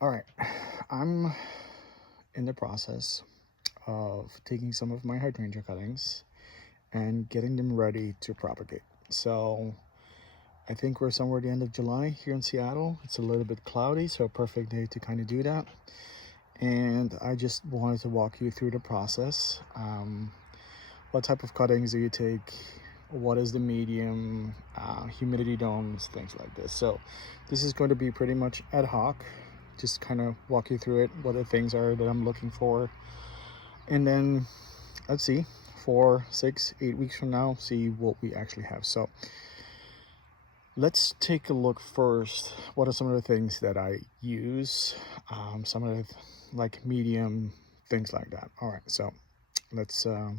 All right, I'm in the process of taking some of my hydrangea cuttings and getting them ready to propagate. So I think we're somewhere at the end of July here in Seattle. It's a little bit cloudy, so a perfect day to kind of do that. And I just wanted to walk you through the process. What type of cuttings do you take? What is the medium, humidity domes, things like this. So this is going to be pretty much ad hoc, just kind of walk you through it, what the things are that I'm looking for. And then let's see, 4, 6, 8 weeks from now, see what we actually have. So let's take a look first. What are some of the things that I use? Some of the like medium, things like that. All right, so let's all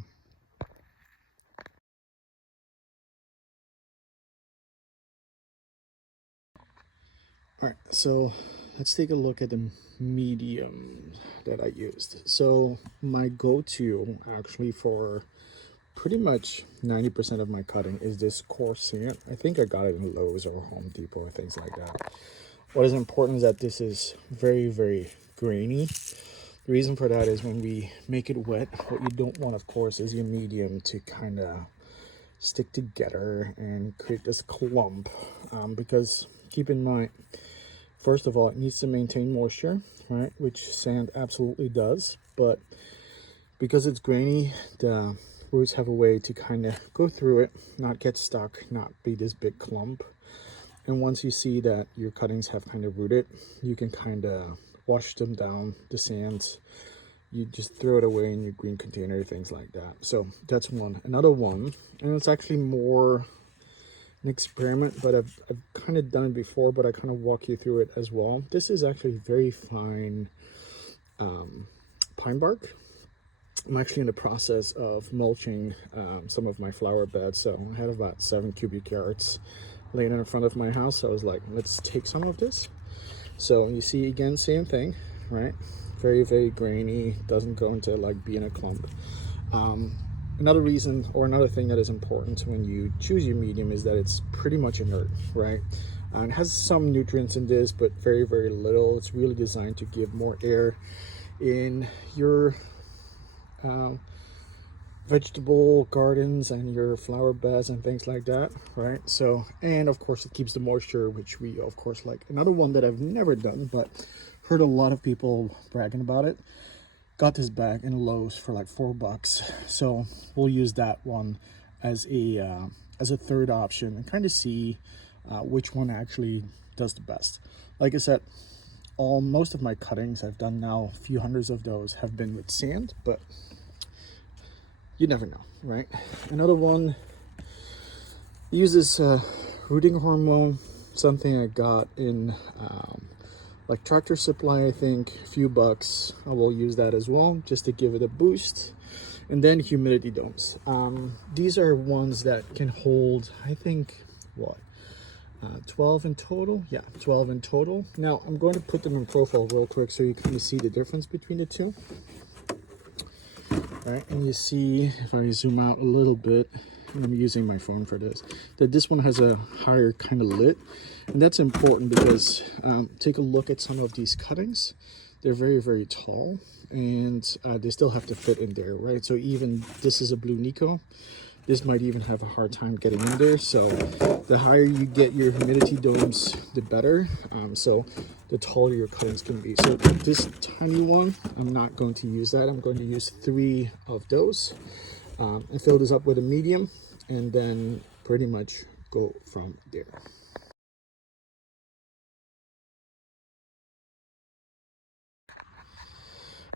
right, so let's take a look at the medium that I used. So my go-to actually for pretty much 90% of my cutting is this coarse sand. I think I got it in Lowe's or Home Depot or things like that. What is important is that this is very, very grainy. The reason for that is when we make it wet, what you don't want, of course, is your medium to kind of stick together and create this clump. Because keep in mind, first of all, it needs to maintain moisture, right? Which sand absolutely does. But because it's grainy, the roots have a way to kind of go through it, not get stuck, not be this big clump. And once you see that your cuttings have kind of rooted, you can kind of wash them down, the sand. You just throw it away in your green container, things like that. So that's one. Another one, and it's actually more an experiment, but I've kind of done it before, but I kind of walk you through it as well. This is actually very fine pine bark. I'm actually in the process of mulching some of my flower beds. So I had about 7 cubic yards laying in front of my house. So I was like, let's take some of this. So you see, again, same thing, right? Very, very grainy, doesn't go into like being a clump. Another reason or another thing that is important when you choose your medium is that it's pretty much inert, right? It has some nutrients in this, but very, very little. It's really designed to give more air in your vegetable gardens and your flower beds and things like that, right? So, and of course it keeps the moisture, which we of course like. Another one that I've never done but heard a lot of people bragging about it, got this bag in Lowe's for like $4. So we'll use that one as a third option and kind of see which one actually does the best. Like I said, most of my cuttings I've done now, a few hundreds of those have been with sand, but you never know, right? Another one uses rooting hormone, something I got in like Tractor Supply, I think, a few bucks. I will use that as well just to give it a boost. And then humidity domes. These are ones that can hold, I think, what, 12 in total? Yeah, 12 in total. Now I'm going to put them in profile real quick so you kind of see the difference between the two. All right, and you see, if I zoom out a little bit, and I'm using my phone for this, that this one has a higher kind of lid. And that's important because take a look at some of these cuttings. They're very, very tall, and they still have to fit in there, right? So even this is a blue Nikko. This might even have a hard time getting in there. So the higher you get your humidity domes, the better. So the taller your cuttings can be. So this tiny one, I'm not going to use that. I'm going to use 3 of those and fill this up with a medium and then pretty much go from there.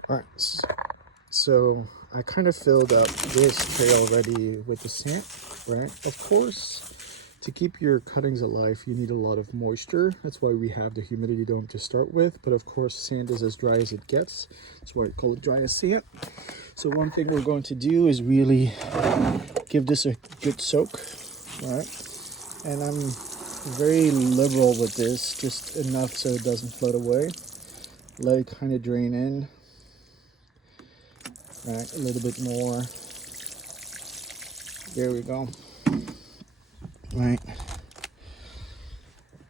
All right, so I kind of filled up this tray already with the sand, right? Of course, to keep your cuttings alive, you need a lot of moisture. That's why we have the humidity dome to start with. But of course, sand is as dry as it gets. That's why I call it dry as sand. So one thing we're going to do is really give this a good soak, right? And I'm very liberal with this, just enough so it doesn't float away. Let it kind of drain in. Right, a little bit more. There we go. Right.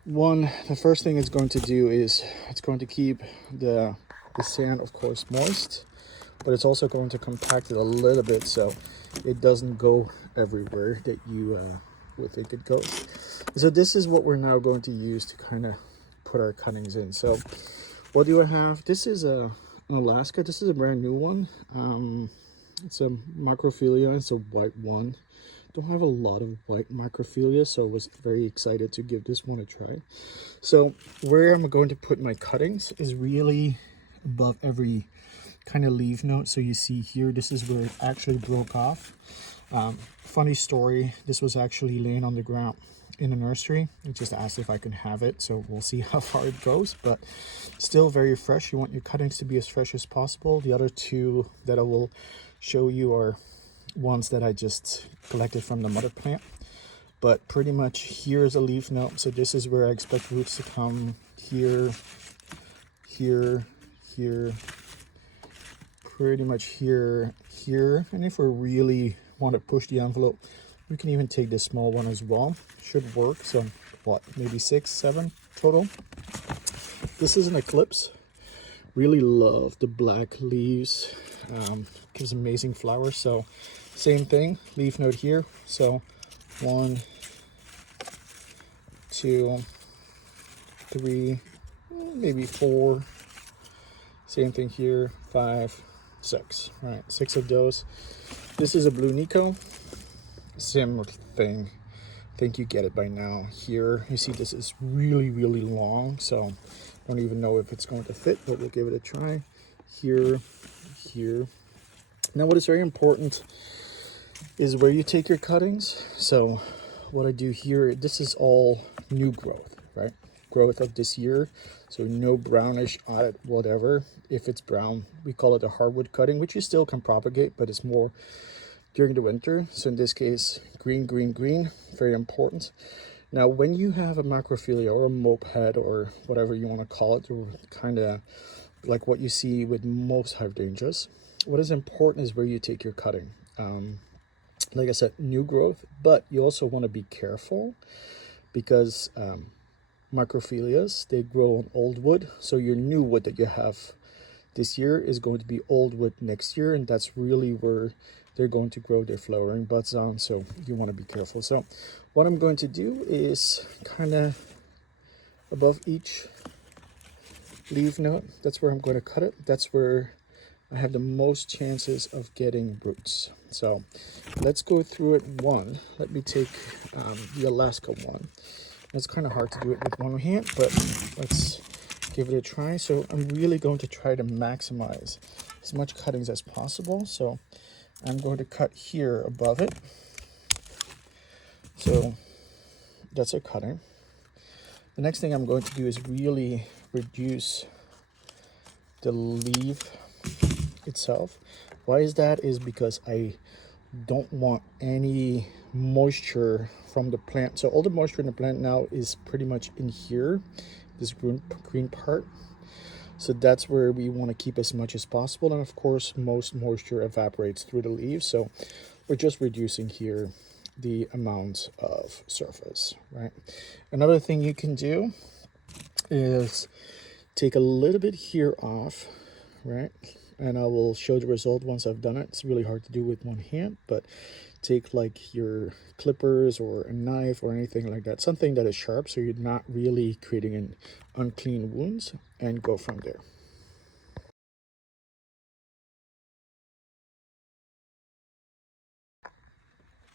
The first thing it's going to do is it's going to keep the sand, of course, moist, but it's also going to compact it a little bit so it doesn't go everywhere that you would think it goes. So this is what we're now going to use to kind of put our cuttings in. So what do I have? This is an Alaska. This is a brand new one. It's a macrophilia. It's a white one. Don't have a lot of white macrophilia, so I was very excited to give this one a try. So where I'm going to put my cuttings is really above every kind of leaf node. So you see here, this is where it actually broke off. Funny story, this was actually laying on the ground in a nursery. I just asked if I can have it, so we'll see how far it goes, but still very fresh. You want your cuttings to be as fresh as possible. The other two that I will show you are ones that I just collected from the mother plant. But pretty much here is a leaf node, so this is where I expect roots to come. Here, here, here, pretty much here, here. And if we really want to push the envelope, we can even take this small one as well. Should work. So what, maybe 6, 7 total. This is an Eclipse. Really love the black leaves. Gives amazing flowers. So same thing, leaf node here. So 1, 2, 3, maybe 4. Same thing here, 5, 6. All right, 6 of those. This is a blue Nikko. Similar thing. I think you get it by now. Here, you see this is really, really long, so I don't even know if it's going to fit, but we'll give it a try. Here, here. Now, what is very important is where you take your cuttings. So what I do here, this is all new growth, right? Growth of this year. So no brownish, whatever. If it's brown, we call it a hardwood cutting, which you still can propagate, but it's more during the winter. So in this case, green, green, green, very important. Now, when you have a macrophilia or a moped or whatever you want to call it, or kind of like what you see with most hydrangeas, what is important is where you take your cutting. Like I said, new growth, but you also want to be careful because macrophilias, they grow on old wood. So your new wood that you have this year is going to be old wood next year, and that's really where they're going to grow their flowering buds on. So you want to be careful. So what I'm going to do is kind of above each leaf node, that's where I'm going to cut it. That's where I have the most chances of getting roots. So let's go through it one. Let me take the Alaska one. It's kind of hard to do it with one hand, but let's give it a try. So I'm really going to try to maximize as much cuttings as possible. So I'm going to cut here above it. So that's a cutting. The next thing I'm going to do is really reduce the leaf itself. Why is that? Is because I don't want any moisture from the plant. So all the moisture in the plant now is pretty much in here, this green part. So that's where we want to keep as much as possible. And of course, most moisture evaporates through the leaves. So we're just reducing here the amount of surface, right? Another thing you can do is take a little bit here off, right? And I will show the result once I've done it. It's really hard to do with one hand, but take like your clippers or a knife or anything like that, something that is sharp so you're not really creating an unclean wounds, and go from there.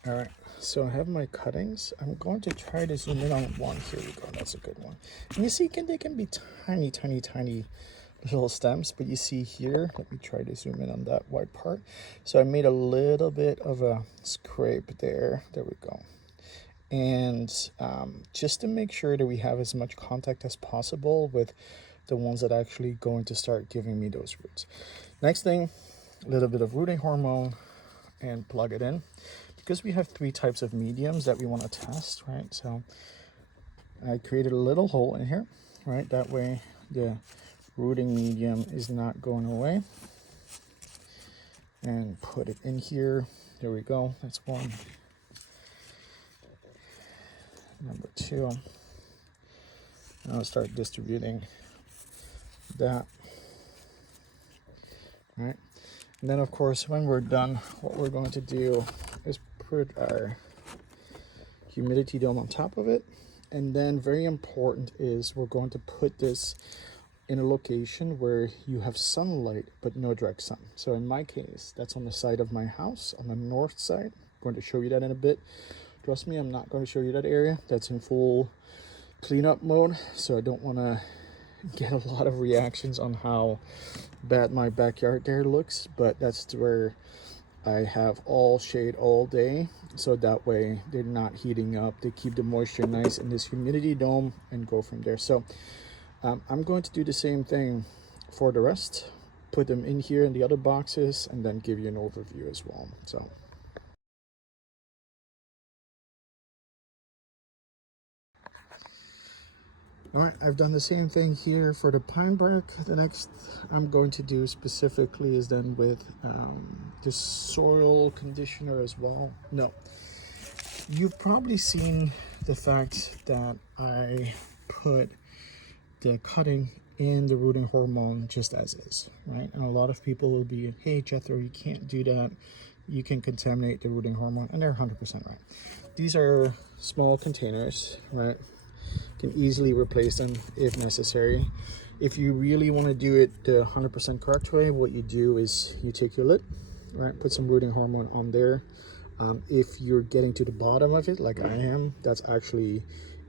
All right, so I have my cuttings. I'm going to try to zoom in on one. Here we go, that's a good one. And you see, they can be tiny, tiny, tiny little stems, but you see here, let me try to zoom in on that white part. So I made a little bit of a scrape there. There we go. And just to make sure that we have as much contact as possible with the ones that are actually going to start giving me those roots. Next thing, a little bit of rooting hormone and plug it in, because we have 3 types of mediums that we want to test, right? So I created a little hole in here, right? That way the rooting medium is not going away. And put it in here. There we go. That's one. Number 2. And I'll start distributing that. All right. And then of course, when we're done, what we're going to do is put our humidity dome on top of it. And then very important is we're going to put this in a location where you have sunlight but no direct sun. So in my case, that's on the side of my house, on the north side. I'm going to show you that in a bit. Trust me, I'm not going to show you that area. That's in full cleanup mode, so I don't want to get a lot of reactions on how bad my backyard there looks, but that's where I have all shade all day, so that way they're not heating up. They keep the moisture nice in this humidity dome and go from there. So I'm going to do the same thing for the rest, put them in here in the other boxes, and then give you an overview as well. So all right, I've done the same thing here for the pine bark. The next I'm going to do specifically is then with the soil conditioner as well. No, you've probably seen the fact that I put the cutting in the rooting hormone just as is, right? And a lot of people will be, hey Jethro, you can't do that. You can contaminate the rooting hormone, and they're 100% right. These are small containers, right? Can easily replace them if necessary. If you really want to do it the 100% correct way, what you do is you take your lid, right, put some rooting hormone on there. If you're getting to the bottom of it like I am, that's actually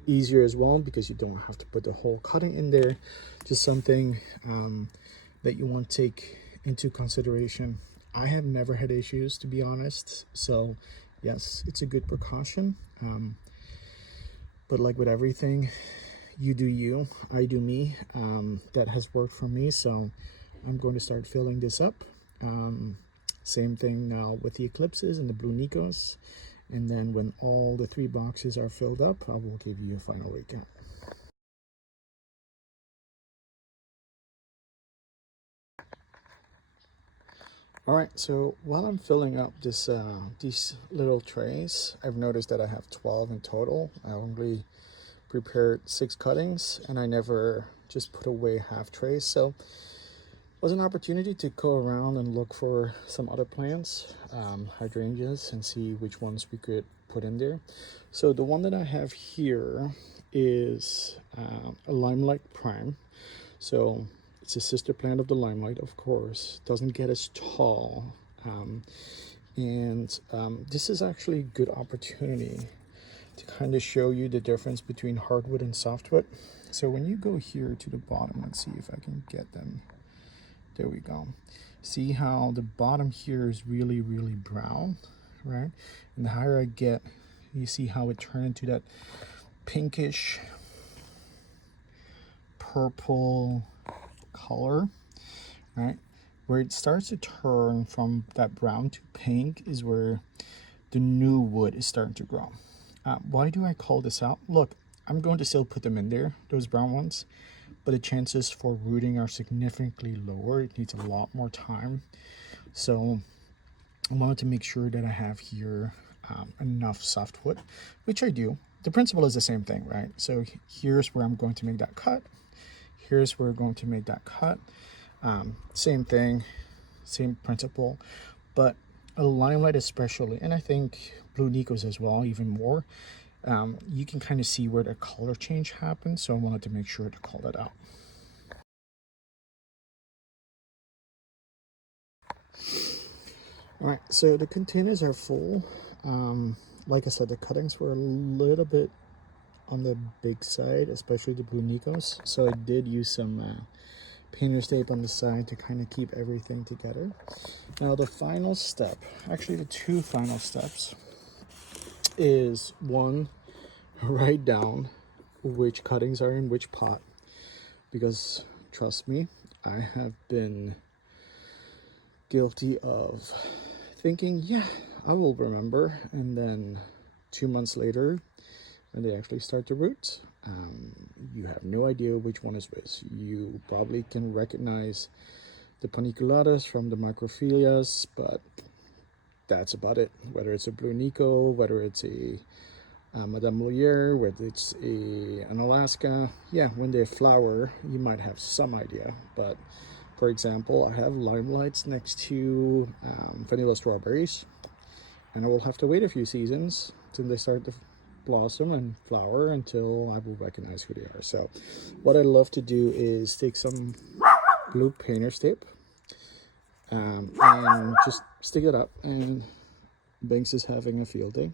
easier as well, because you don't have to put the whole cutting in there. Just something that you want to take into consideration. I have never had issues, to be honest, so yes, it's a good precaution. But like with everything, you do you, I do me. That has worked for me, so I'm going to start filling this up. Same thing now with the Eclipses and the blue Nikkos. And then when all the 3 boxes are filled up, I will give you a final recount. All right, so while I'm filling up these little trays, I've noticed that I have 12 in total. I only prepared 6 cuttings, and I never just put away half trays. So it was an opportunity to go around and look for some other plants, hydrangeas, and see which ones we could put in there. So the one that I have here is a Limelight Prime. So it's a sister plant of the Limelight, of course. Doesn't get as tall. This is actually a good opportunity to kind of show you the difference between hardwood and softwood. So when you go here to the bottom, let's see if I can get them. There we go. See how the bottom here is really, really brown, right? And the higher I get, you see how it turned into that pinkish purple color, right? Where it starts to turn from that brown to pink is where the new wood is starting to grow. Why do I call this out? Look, I'm going to still put them in there, those brown ones, but the chances for rooting are significantly lower. It needs a lot more time. So I wanted to make sure that I have here enough softwood, which I do. The principle is the same thing, right? So here's where I'm going to make that cut. Here's where we're going to make that cut. Same thing, same principle, but a Limelight especially, and I think blue Nikkos as well, even more, you can kind of see where the color change happens, so I wanted to make sure to call that out. All right, so the containers are full. Like I said, the cuttings were a little bit on the big side, especially the blue Nikkos, so I did use some painter's tape on the side to kind of keep everything together. Now the final step, actually the 2 final steps, is 1, write down which cuttings are in which pot, because trust me, I have been guilty of thinking, yeah, I will remember, and then 2 months later, when they actually start to root, you have no idea which one is which. You probably can recognize the paniculadas from the microphilias, but that's about it. Whether it's a blue Nikko, whether it's a Madame Moliere, whether it's an Alaska, yeah, when they flower, you might have some idea. But for example, I have Limelights next to vanilla strawberries, and I will have to wait a few seasons until they start to blossom and flower until I will recognize who they are. So what I love to do is take some blue painter's tape and just stick it up, and Banks is having a field day.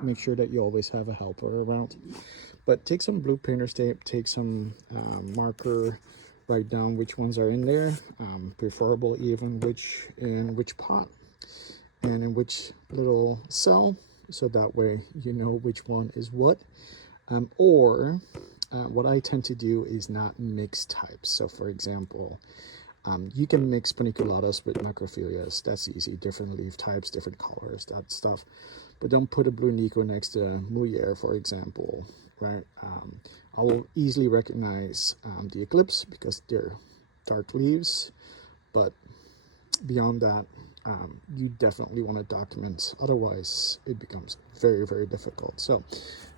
Make sure that you always have a helper around, but take some blue painter's tape, take some marker, write down which ones are in there, preferable even in which pot and in which little cell, so that way you know which one is what. Or what I tend to do is not mix types. So for example, you can mix paniculatas with macrophilias. That's easy. Different leaf types, different colors, that stuff. But don't put a blue Nikko next to Mouliere, for example, right? I will easily recognize the Eclipse because they're dark leaves. But beyond that, you definitely want to document. Otherwise, it becomes very, very difficult. So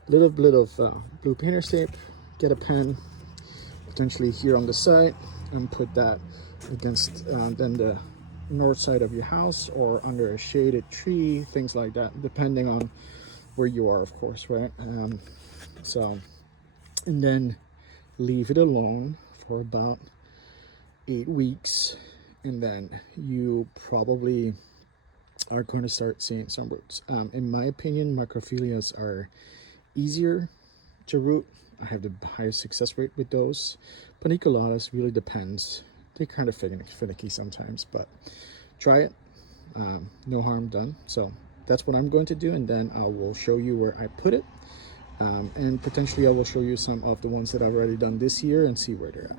a little bit of blue painter's tape, get a pen, potentially here on the side, and put that against then the north side of your house or under a shaded tree, things like that, depending on where you are, of course, right? And then leave it alone for about 8 weeks, and then you probably are going to start seeing some roots. In my opinion, macrophilias are easier to root. I have the highest success rate with those. Paniculatas really depends. They're kind of finicky sometimes, but try it. No harm done. So that's what I'm going to do, and then I will show you where I put it. And potentially I will show you some of the ones that I've already done this year and see where they're at.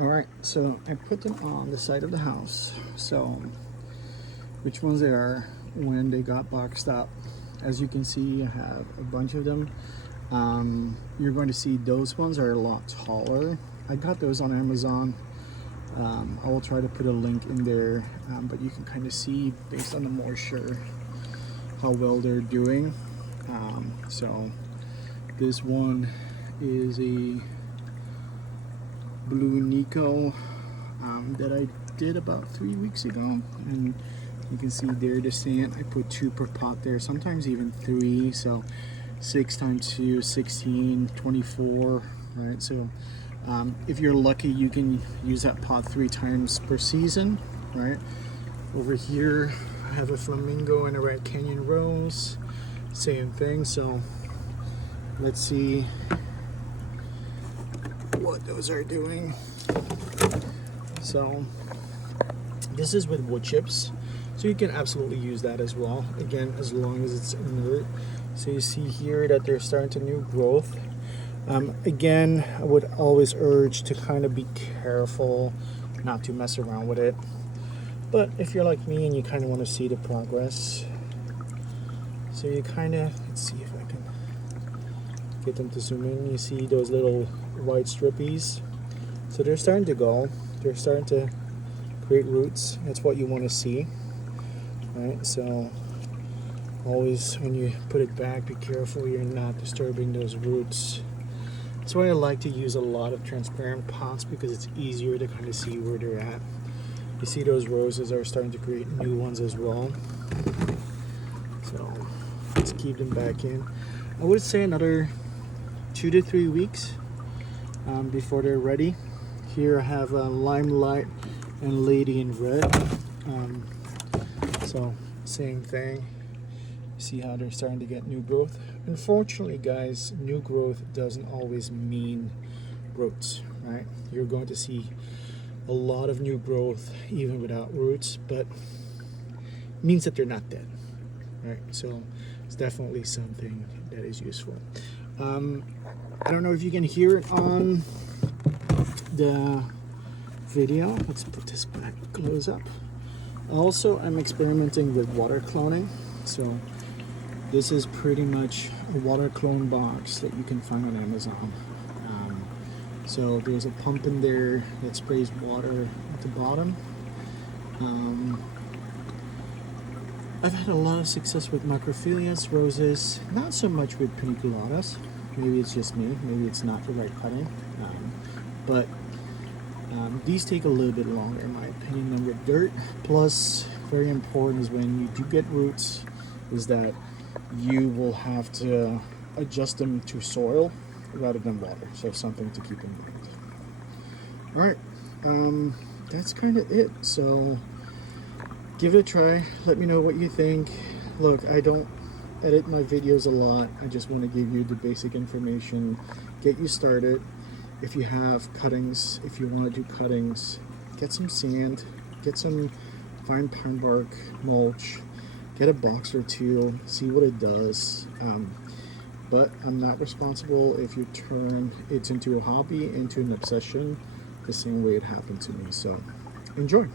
All right, so I put them on the side of the house. So which ones they are when they got boxed up. As you can see, I have a bunch of them. You're going to see those ones are a lot taller. I got those on Amazon. I will try to put a link in there, but you can kind of see based on the moisture how well they're doing. So this one is a blue Nikko that I did about 3 weeks ago, and you can see there the stand. I put 2 per pot there, sometimes even 3, so 6 times 2, 16, 24, right? So if you're lucky, you can use that pot 3 times per season, right? Over here, I have a Flamingo and a Red Canyon Rose, same thing. So let's see what those are doing. So this is with wood chips, so you can absolutely use that as well, again, as long as it's inert. So you see here that they're starting to new growth. Again, I would always urge to kind of be careful not to mess around with it, but if you're like me and you kind of want to see the progress, so you kind of, let's see if I can get them to zoom in. You see those little white strippies, so they're starting to go, they're starting to create roots. That's what you want to see, right? So always when you put it back, be careful you're not disturbing those roots. That's why I like to use a lot of transparent pots, because it's easier to kind of see where they're at. You see those roses are starting to create new ones as well, so let's keep them back in. I would say another 2 to 3 weeks before they're ready. Here I have a Limelight and Lady in Red, so same thing. See how they're starting to get new growth. Unfortunately, guys, new growth doesn't always mean roots, right? You're going to see a lot of new growth even without roots, but it means that they're not dead, right? So it's definitely something that is useful. I don't know if you can hear it on the video. Let's put this back close up. Also, I'm experimenting with water cloning. So this is pretty much a water clone box that you can find on Amazon. So there's a pump in there that sprays water at the bottom. I've had a lot of success with microphilias, roses, not so much with paniculatas. Maybe it's just me, maybe it's not the right cutting. But these take a little bit longer in my opinion than with dirt. Plus, very important is when you do get roots, is that you will have to adjust them to soil rather than water. So something to keep in mind. Alright, that's kind of it. So give it a try. Let me know what you think. Look, I don't edit my videos a lot. I just want to give you the basic information, get you started. If you have cuttings, if you want to do cuttings, get some sand, get some fine pine bark mulch, get a box or two, see what it does. But I'm not responsible if you turn it into a hobby, into an obsession, the same way it happened to me. So enjoy.